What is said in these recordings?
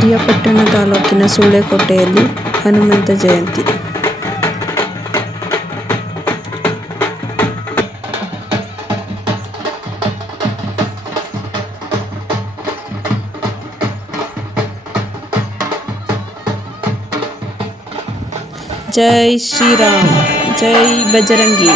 ಪಿರಿಯಾಪಟ್ಟಣ ತಾಲೂಕಿನ ಸೂಳೆಕೋಟೆಯಲ್ಲಿ ಹನುಮಂತ ಜಯಂತಿ. ಜೈ ಶ್ರೀರಾಮ್ ಜೈ ಬಜರಂಗಿ.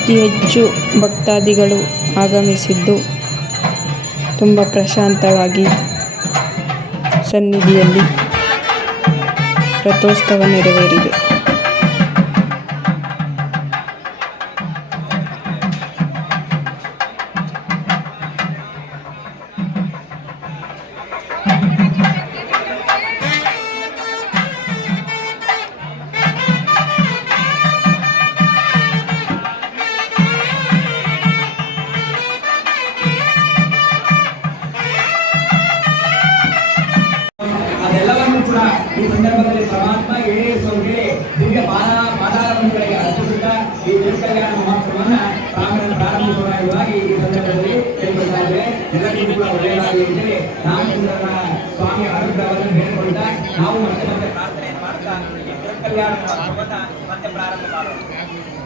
ಅತಿ ಹೆಚ್ಚು ಭಕ್ತಾದಿಗಳು ಆಗಮಿಸಿದ್ದು ತುಂಬ ಪ್ರಶಾಂತವಾಗಿ ಸನ್ನಿಧಿಯಲ್ಲಿ ರಥೋತ್ಸವ ನೆರವೇರಿದೆ. ಅದೆಲ್ಲವನ್ನು ಕೂಡ ಈ ಸಂದರ್ಭದಲ್ಲಿ ಪರಮಾತ್ಮ ಈಡೇರಿಸುವಂತೆ ದಿವ್ಯ ಪಾದ ಪಾದಾರಗಳಿಗೆ ಅರ್ಪಿಸುತ್ತಾ ಈ ತಿರುಕಲ್ಯಾಣ ಮಹೋತ್ಸವವನ್ನ ಪ್ರಾರಂಭ ಪ್ರಾರಂಭಿಸುವುದಾಗಿ ಈ ಸಂದರ್ಭದಲ್ಲಿ ಕೇಳಿಕೊಳ್ತಾ ಇದ್ದೇವೆ ಎಲ್ಲರಿಗೂ ಕೂಡ ಒಳ್ಳೆಯದಾಗಲಿ ಅಂತೇಳಿ ರಾಮಚಂದ್ರನ ಸ್ವಾಮಿ ಅನುಗ್ರಹವನ್ನು ಬೇಡಿಕೊಳ್ತಾ ನಾವು ಮತ್ತೆ ಮತ್ತೆ ಪ್ರಾರ್ಥನೆ ಮಾಡ್ತಾ ಈ ತಿರುಕಲ್ಯಾಣ ಮಹೋತ್ಸವವನ್ನ ಮತ್ತೆ ಪ್ರಾರಂಭ ಮಾಡೋಣ